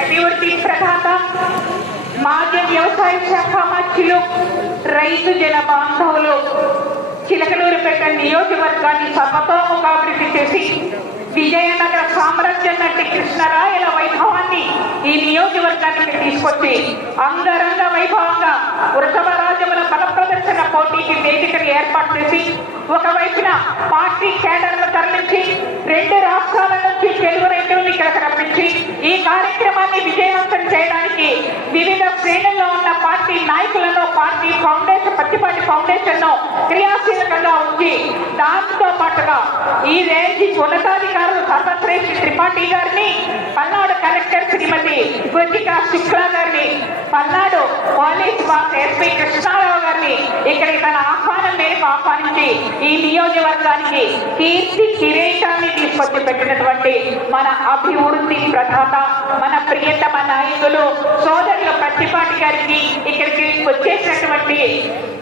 అభివృద్ధి ప్రధాత మాజీ వ్యవసాయ శాఖ మంత్రులు రైతు జన బాంధవులు చిలకలూరుపేట నియోజకవర్గాన్ని సర్వతోముఖాభివృద్ధి చేసి విజయనగర సామ్రాజ్యం నటి కృష్ణరాయల వైభవాన్ని ఈ నియోజకవర్గానికి తీసుకొచ్చి అంగరంగ వైభవంగా వృషభ రాజముల బల ప్రదర్శన పోటీకి వేదికను ఏర్పాటు చేసి ఒకవైపున పార్టీ కేడర్ను తరలించి రెండు రాష్ట్రాల నుంచి తెలుగు రైతులను ఇక్కడ రప్పించి ఈ కార్యక్రమాన్ని విజయవంతం చేయడానికి వివిధ శ్రేణుల్లో ఉన్న పార్టీ నాయకులను పార్టీ ఫౌండేషన్ పత్తిపాటి ఫౌండేషన్ను క్రియాశీలకంగా ఉంచి దాంతో పాటుగా ఈ రేంజ్ ఉన్నతాధికారులు సర్వశ్రేష్ఠి త్రిపాఠి గారిని పల్నాడు కలెక్టర్ శ్రీమతి గుర్తిక శుక్లా గారిని Palnadu police boss SP Krishna Rao గారిని ఇక్కడ తన ఆహ్వానం మేరకు ఆహ్వానించి ఈ నియోజకవర్గానికి కీర్తి కిరీటాన్ని తీసుకొచ్చి పెట్టినటువంటి మన అభివృద్ధి ప్రధాత మన ప్రియతమ నాయకులు సోదరులు ప్రతిపాటి గారికి ఇక్కడికి వచ్చేసినటువంటి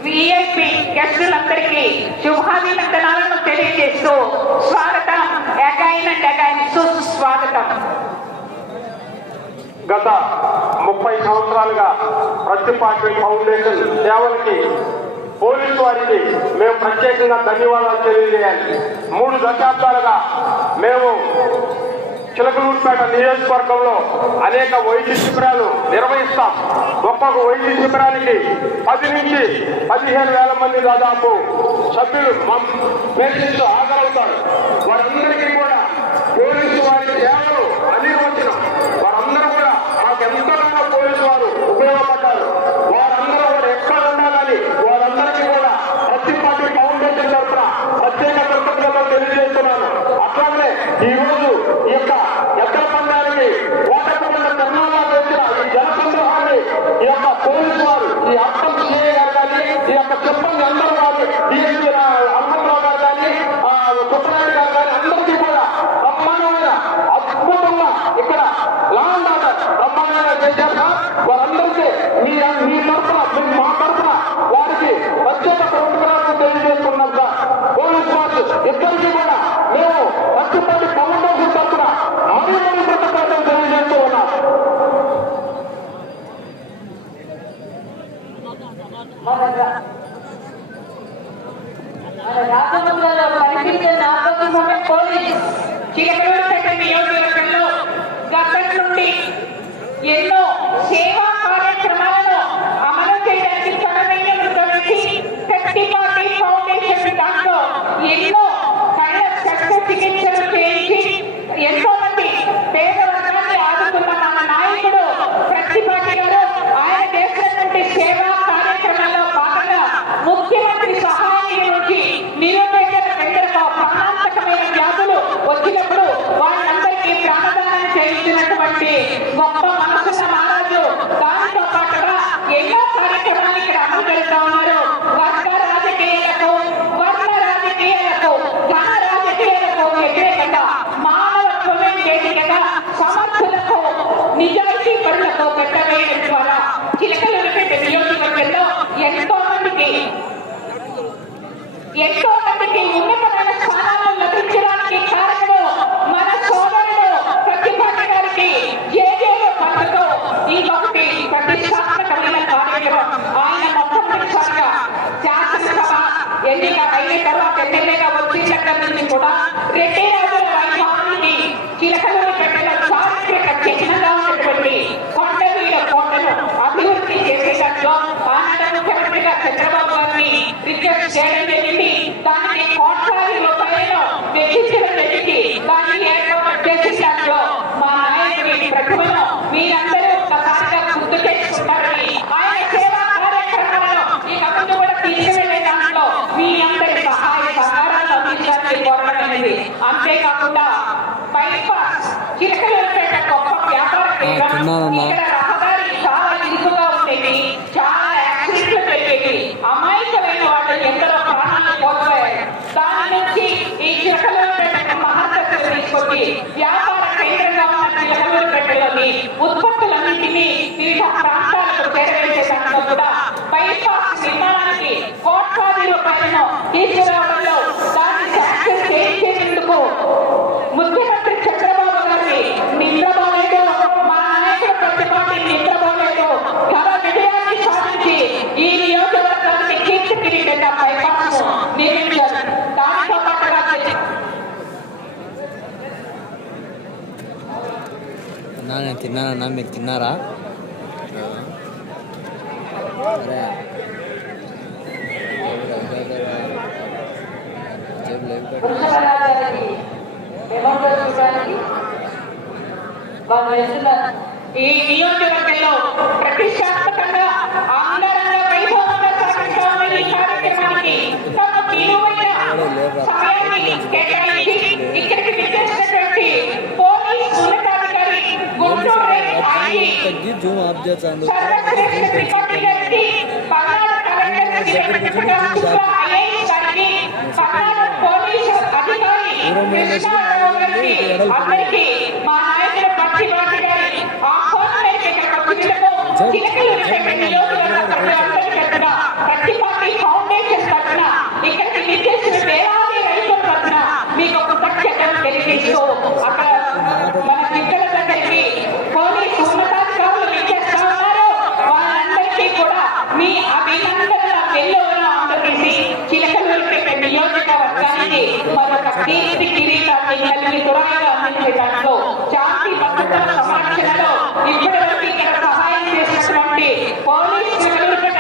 విఐపి గెస్టులందరికీ శుభాభినందనాలను తెలియజేస్తూ స్వాగతం. ఎగైన్ అండ్ ఎగైన్ సుస్వాగతం గత ముప్పై సంవత్సరాలుగా ప్రతిపాటి ఫౌండేషన్ సేవలకి పోలీసు వారికి మేము ప్రత్యేకంగా ధన్యవాదాలు తెలియజేయాలి. మూడు దశాబ్దాలుగా మేము చిలకలూరుపేట నియోజకవర్గంలో అనేక వైద్య శిబిరాలు నిర్వహిస్తాం. ఒక్కొక్క వైద్య శిబిరానికి పది నుంచి పదిహేను వేల మంది దాదాపు సభ్యులు పేషెంట్స్ హాజరవుతారు. వారందరికీ నిజాయితీ పరులకు పెట్టవేయడం ద్వారా చిలకలూరుపేట నియోజకవర్గంలో ఎంతో మందికి ఎంతో మందికి ఉన్నతమైన స్థానాలు లభించడానికి కారణము మన సోదరుడు ప్రతిపాటి గారికి ఏదేదో పనులతో ఈ ఒకటి ప్రతిష్టాత్మకమైన కార్యక్రమం ఆయన మొట్టమొదటిసారిగా శాసనసభ ఎన్నిక అయిన తర్వాత ఎమ్మెల్యేగా వచ్చిన నుంచి కూడా రెడ్డి 妈妈吗？తిన్నానన్నా మీరు తిన్నారా? ఈ నియోజకవర్గంలో ప్రతిష్టాత్మకంగా అంగరంగ వైభవంగా సాగించాలని ఈ కార్యక్రమానికి తమ విలువైన సమయాన్ని కేటాయించి ఇక్కడికి విచ్చేసినటువంటి పోలీస్ ఉన్నతాధికారి గుంటూరు ఐజీ తగ్గి జూమ్ ఆఫ్ చేస్తాను సర్వశ్రేష్ఠ త్రిపాఠి గారికి పల్నాడు కలెక్టర్ శ్రీమతి పుట్టాసుబ్బ ఐఏఎస్ గారికి పల్నాడు పోలీసు అధికారి కృష్ణారావు గారికి అందరికీ మా నాయకుడు పచ్చి పాటి గారి ఆహ్వానం ఇక్కడ వచ్చినందుకు చిలకలు రిపేమెంట్ నియోజకవర్గ ప్రజలందరి తరఫున పచ్చి పాటి ఫౌండేషన్ తరఫున ఇక్కడికి విచ్చేసిన వేలాది రైతుల తరఫున మీకు ఒక కృతజ్ఞతలు తెలియజేస్తూ అక్కడ మన బిడ్డల దగ్గరికి పోలీసు ఉన్నతాధికారులు విచ్చేస్తా ఉన్నారు వాళ్ళందరికీ కూడా మీ అభినందనల వెల్లువను అందజేసి చిలకలూరిపేట నియోజకవర్గానికి మరొక కిరీటాన్ని కలిగి దురాగా అందించే దాంట్లో శాంతి భద్రత సంరక్షణలో ఇప్పటి వరకు ఇక్కడ సహాయం చేసినటువంటి పోలీస్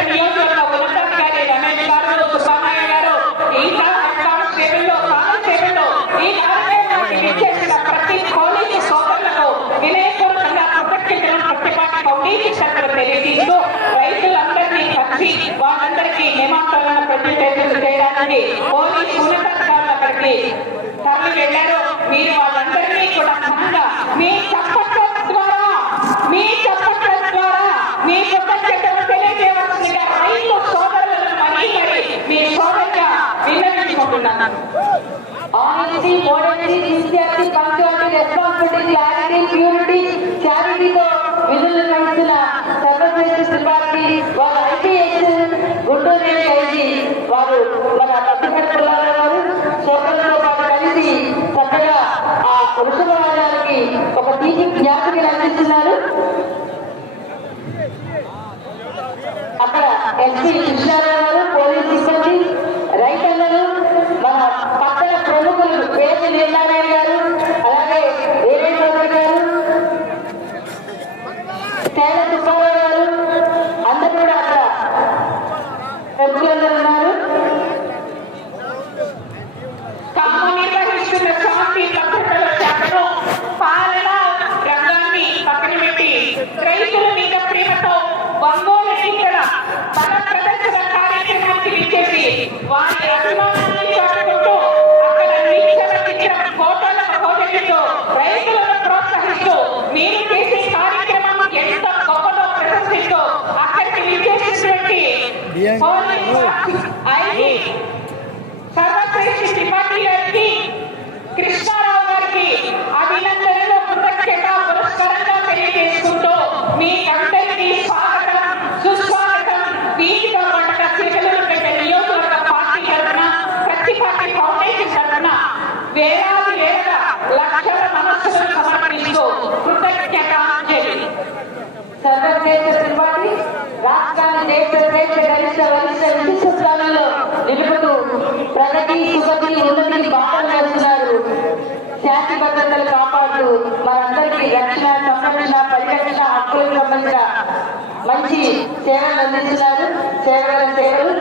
నియోజకవర్గ ఉన్నతాధికారి రమేష్ గారు గారు ఈ ప్రతి పోలీసు సోదరులకు వినయపూర్వకంగా కృతజ్ఞతలు తెలియజేస్తూ రైతులందరినీ కలిసి వాళ్ళందరికీ నియమాంతరణ ప్రతి చేయడానికి పోలీసు ఉన్నత అక్కడికి తరలి వెళ్ళారు. మీరు వాళ్ళందరినీ కూడా ఘనంగా మీ చప్పట్ల ద్వారా మీ చప్పట్ల ద్వారా మీ కృతజ్ఞతలు తెలియజేయవలసిందిగా ఐదు సోదరులను మరీ మరి మీ సోదరుగా విన్నవించుకుంటున్నాను. Honesty modernity sincerity panchayati responsibility clarity purity చారిటీతో విధులు నిర్వహిస్తున్న సర్వశ్రేష్ఠ త్రిపాఠి వారు ఐపీఎస్ గుంటూరు ఐజీ వారు మన పత్రికల గారు సోదరులతో పాటు కలిసి చక్కగా ఆ వృషభరాజానికి ఒక టీచింగ్ జ్ఞాపికలు అందిస్తున్నారు అక్కడ ఎస్పీ కృష్ణారావు గారు పోలీస్ సిబ్బంది రైతన్నలు మన పట్టణ ప్రముఖులు పేరు నిర్మాణయ్య గారు అలాగే వీరేశ్వర గారు తేల సుబ్బారావు గారు అందరూ కూడా అక్కడ ప్రముఖులందరూ ఉన్నారు తాము నిర్వహిస్తున్న శాంతి భద్రతల శాఖను పాలన రంగాన్ని పక్కన పెట్టి రైతులు మీద ప్రేమతో ఒంగోలు ఇక్కడ బల ప్రదర్శన కార్యక్రమానికి విచ్చేసి శ్రేష్ఠ గరిష్ట విశిష్ట స్థానంలో నిలుపుతూ ప్రగతి సుగతి శాంతి భద్రతలు కాపాడుతూ మనందరికీ రక్షణ సంరక్షణ పరిరక్షణ హక్కులకు సంబంధించిన మంచి సేవలు అందిస్తున్నారు సేవల సేవలు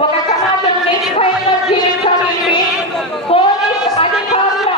ఒక సమాజం నిర్భయంగా పోలీస్ అధికారుల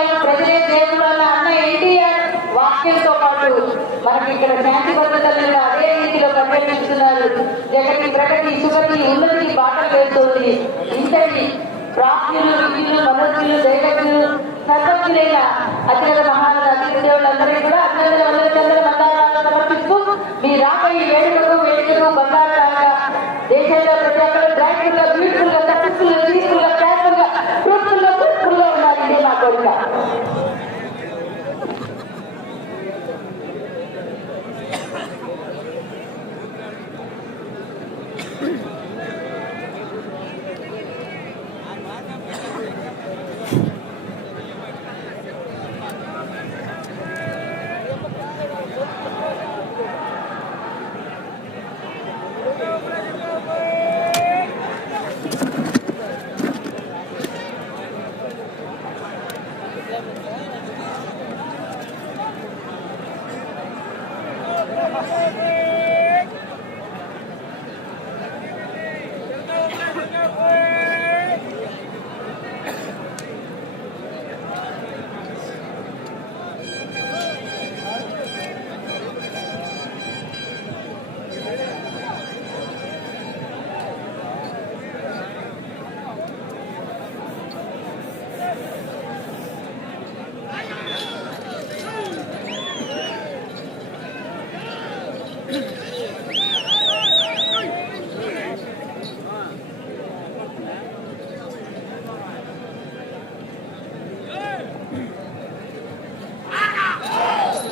మనకి ఇక్కడ శాంతి భద్రతలను అదే రీతిలో పర్యటిస్తున్నారు జగతి ప్రగతి సుగతి ఉన్నతి బాటలు వేస్తుంది. ఇంతటి ప్రాప్తులు విధులు మనస్సులు దైవజ్ఞులు సర్వజ్ఞులైన అత్యంత మహారాజు దేవుళ్ళందరికీ కూడా అత్యంత వందల సమర్పిస్తూ మీ రాబోయే వేడుకలు వేడుకలు బంగారు దేశంలో ప్రతి ఒక్కరు బ్రైట్ఫుల్గా బ్యూటిఫుల్గా సక్సెస్ఫుల్గా పీస్ఫుల్గా కేర్ఫుల్గా ఫ్రూట్ఫుల్గా ఫ్రూట్ఫుల్గా ఉండాలి నా కోరిక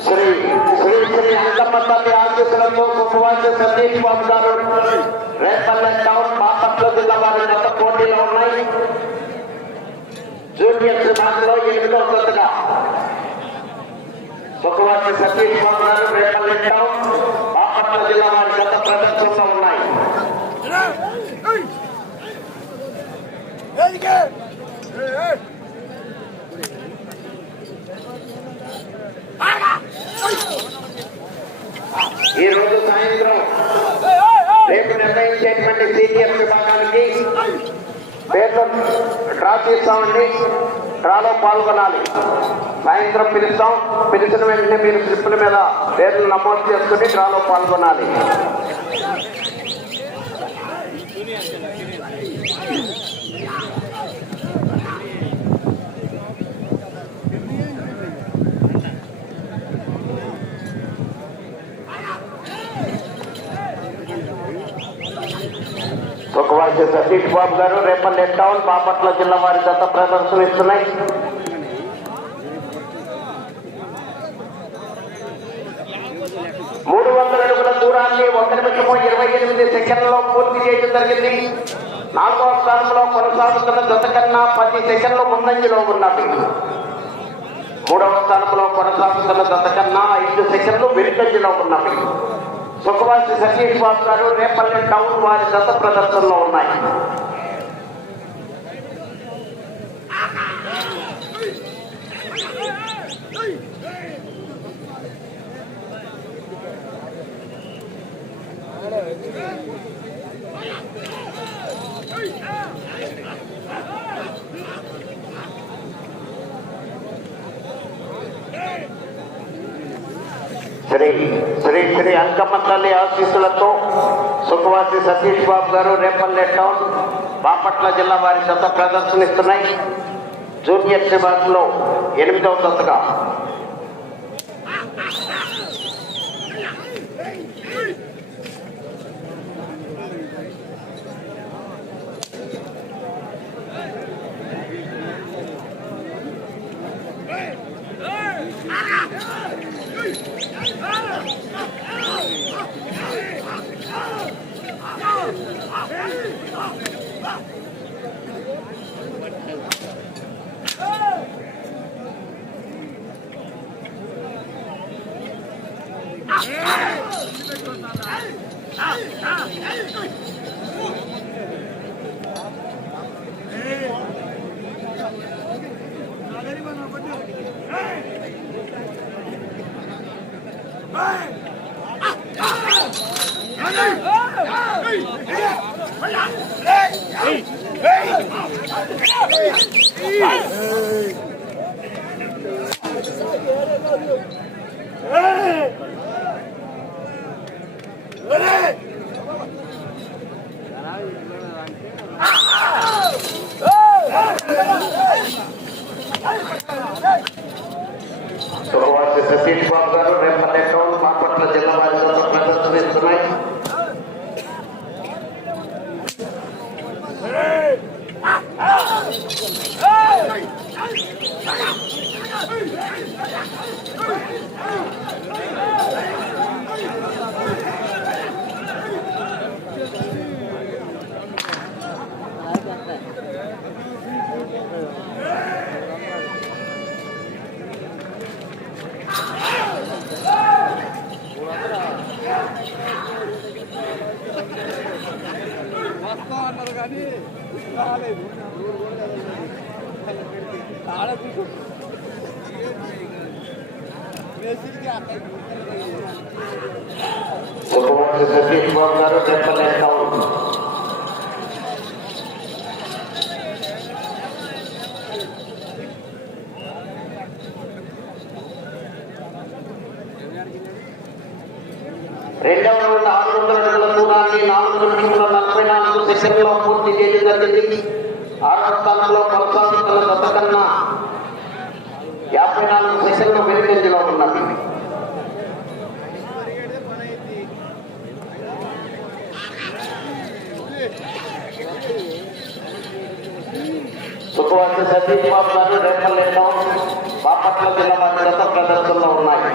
శ్రీ శ్రీ శ్రీ అంకమ్మ తల్లి ఆశీస్సులతో ఉపవాస సతీష్ బాబు గారు రేపల్లె టౌన్ బాపట్ల జిల్లా వారి గత పోటీలో ఉన్నాయి జూనియర్ విభాగంలో ఎనిమిదో కొత్తగా సతీష్ గారు బాపట్ల జిల్లా వారి గత ప్రదర్శనలో ఉన్నాయి ఈ రోజు సాయంత్రం రేపు నిర్ణయించేటువంటి సీనియర్ విభాగానికి పేర్లు డ్రా చేస్తామండి. డ్రాలో పాల్గొనాలి. సాయంత్రం పిలుస్తాం. పిలిచిన వెంటనే మీరు స్లిప్పుల మీద పేర్లు నమోదు చేసుకుని డ్రాలో పాల్గొనాలి. ఒక సుఖవాసి సతీష్ బాబు గారు రేపల్లె టౌన్ బాపట్ల జిల్లా వారి గత ప్రదర్శన ఇస్తున్నాయి వందల అడుగుల దూరాన్ని ఒక నిమిషము ఇరవై ఎనిమిది సెకండ్లలో పూర్తి చేయడం జరిగింది. నాలుగో స్థానంలో కొనసాగుతున్న జత కన్నా పది సెకండ్లు ముందంజలో ఉన్నది మూడవ స్థానంలో కొనసాగుతున్న జత కన్నా ఐదు సెకండ్లు వెనుకంజలో ఉన్నవి సుఖవాసి సతీష్ బాబు గారు రేపల్లె టౌన్ వారి దశ ప్రదర్శనలో ఉన్నాయి శ్రీ శ్రీ శ్రీ అంకమ్మ తల్లి ఆశీస్సులతో సుఖవాసి సతీష్ బాబు గారు రేపల్లె టౌన్ బాపట్ల జిల్లా వారి శత ప్రదర్శనిస్తున్నాయి. జూనియర్ విభాగంలో ఎనిమిదవ దశగా రెండవ రౌండ్ ఆరు వందల అడుగుల దూరాన్ని నాలుగు నిమిషముల నలభై నాలుగు సెకండ్లో పూర్తి చేయడం జరిగింది ఆరో స్థానంలో కొనసాగుతున్న గత కన్నా యాభై నాలుగు సెకండ్లు వెనుకంజలో ఉన్నది సుఖవాసి సతీష్ బాబు గారు రేపల్లె టౌన్ బాపట్ల జిల్లా వారి గత ప్రదర్శనలో ఉన్నాయి.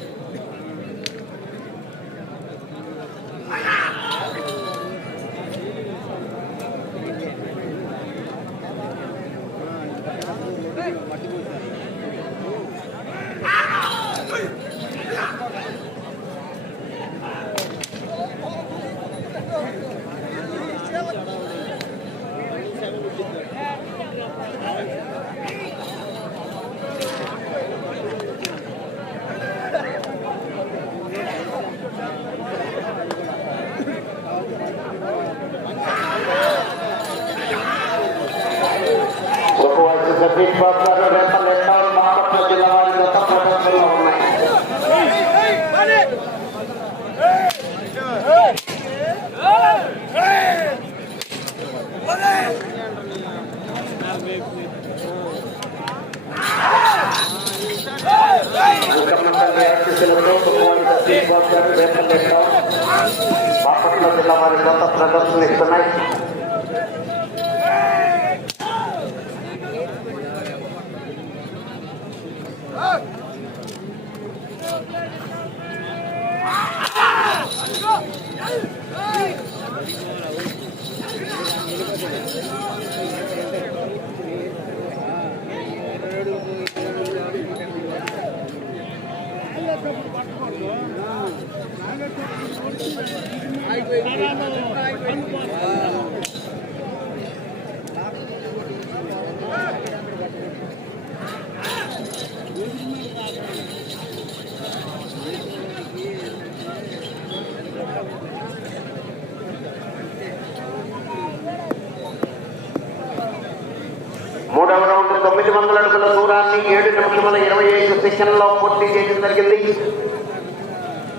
ఇరవై పోటీ చేయడం జరిగింది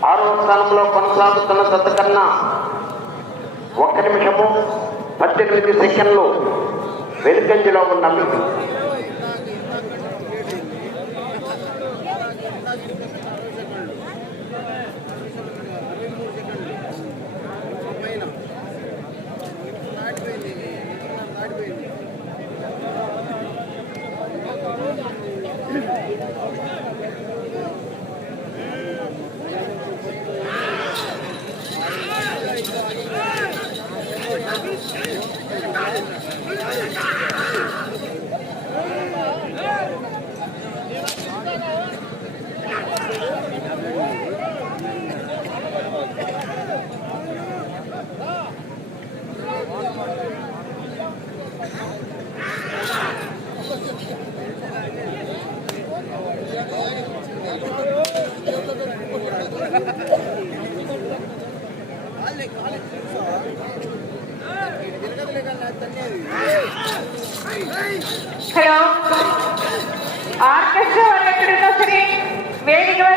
ఆరో స్థానంలో కొనసాగుతున్న దత్త కన్నా ఒక్క నిమిషము పద్దెనిమిది సెకండ్లు వెనుకంజలో ఉన్నవి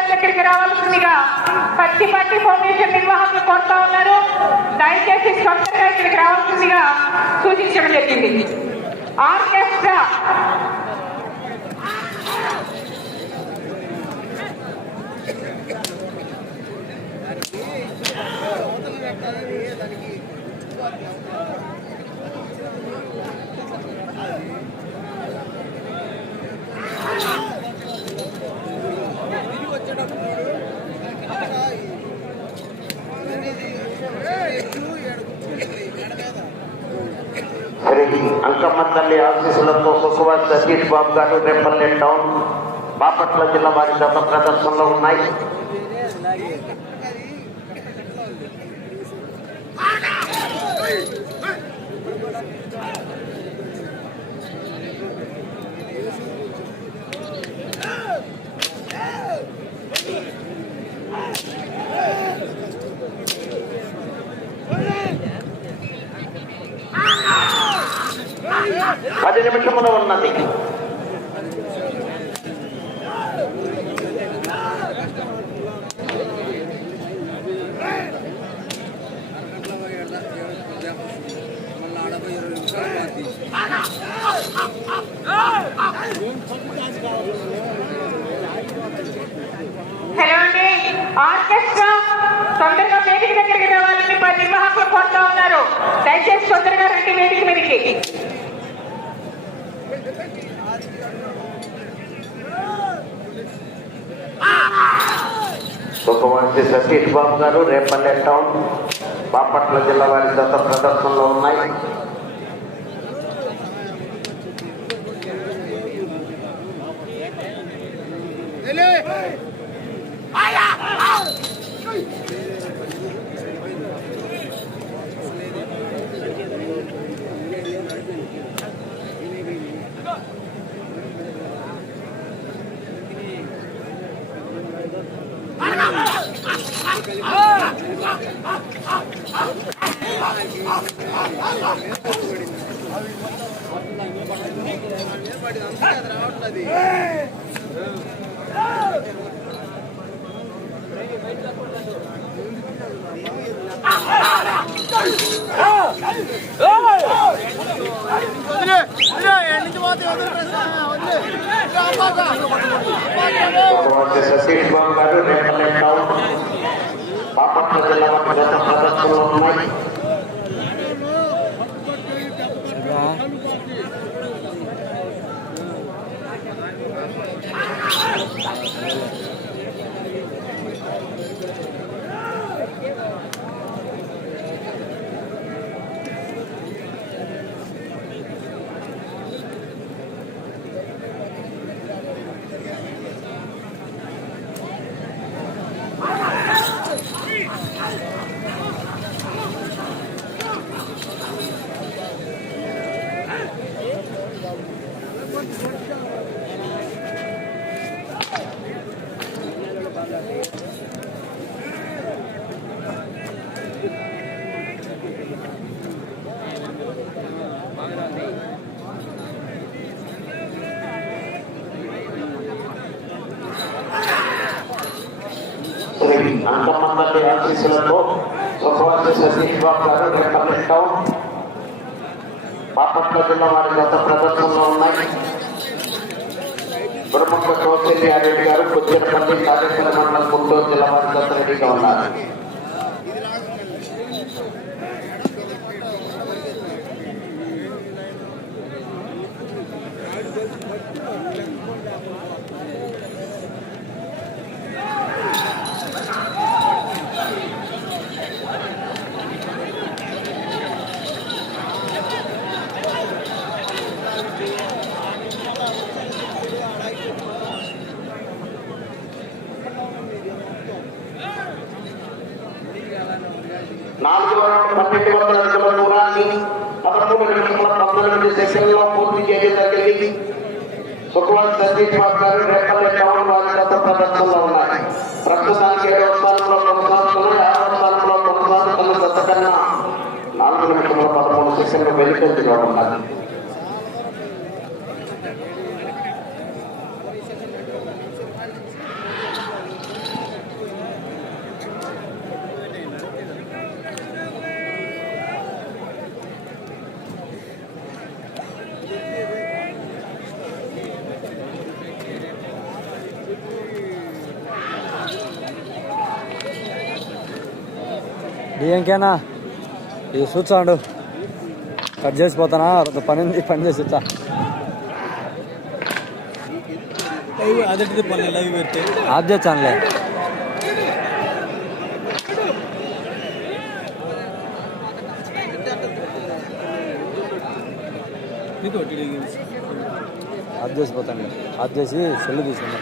వేదిక ఇక్కడికి రావాల్సిందిగా పత్తి పట్టి ఫౌండేషన్ నిర్వాహకులు కోరుతా ఉన్నారు. దయచేసి సొంతంగా ఇక్కడికి రావాల్సిందిగా సూచించడం జరిగింది. ఆర్కెస్ట్రా అంకమ్మ తల్లి ఆశీస్సులతో సుఖవా సతీష్ బాబు గారు రేపల్లె టౌన్ బాపట్ల జిల్లా వారి గత ప్రదర్శనలో ఉన్నాయి పది నిమిషములు ఉన్నది హలో అండి ఆర్కెస్ట్రా తొందరగా వేదిక దగ్గరికి రావాలని పది నిర్వాహకులు కోరుతా ఉన్నారు దయచేసి తొందరగా రండి వేదిక ముఖ్యమంత్రి సతీష్ బాబు గారు రేపల్లె టౌన్ బాపట్ల జిల్లా వారి గత ప్రదర్శనలో ఉన్నాయి. సుఖవంశి సతీష్ బాబు గారు రేపల్లె టౌన్ బాపట్ల జిల్లా వారి గత ప్రదర్శనలో ఉన్నాయి శ్రీ అంకమ్మ తల్లి ఆశీస్సులతో సుఖవాసి సతీష్ బాబు గారు రేపల్లె టౌన్ బాపట్ల జిల్లా వారి గత ప్రదర్శనలో ఉన్నాయి బ్రహ్మక్క కౌశల్య రెడ్డి గారు కొచ్చినపల్లి కార్యక్రమ మండలం గుంటూరు జిల్లా వారి గత రెడీగా ఉన్నారు దిశగా వెళ్ళిపోతున్నాడు ఉన్నది బియ్యంకేనా ఇది చూచాడు కట్ చేసిపోతానా? పని ఉంది పని చేసి పెడితే. ఆఫ్ చేస్తానులే ఆఫ్ చేసిపోతాను. ఆఫ్ చేసి సెల్ తీసుకున్నా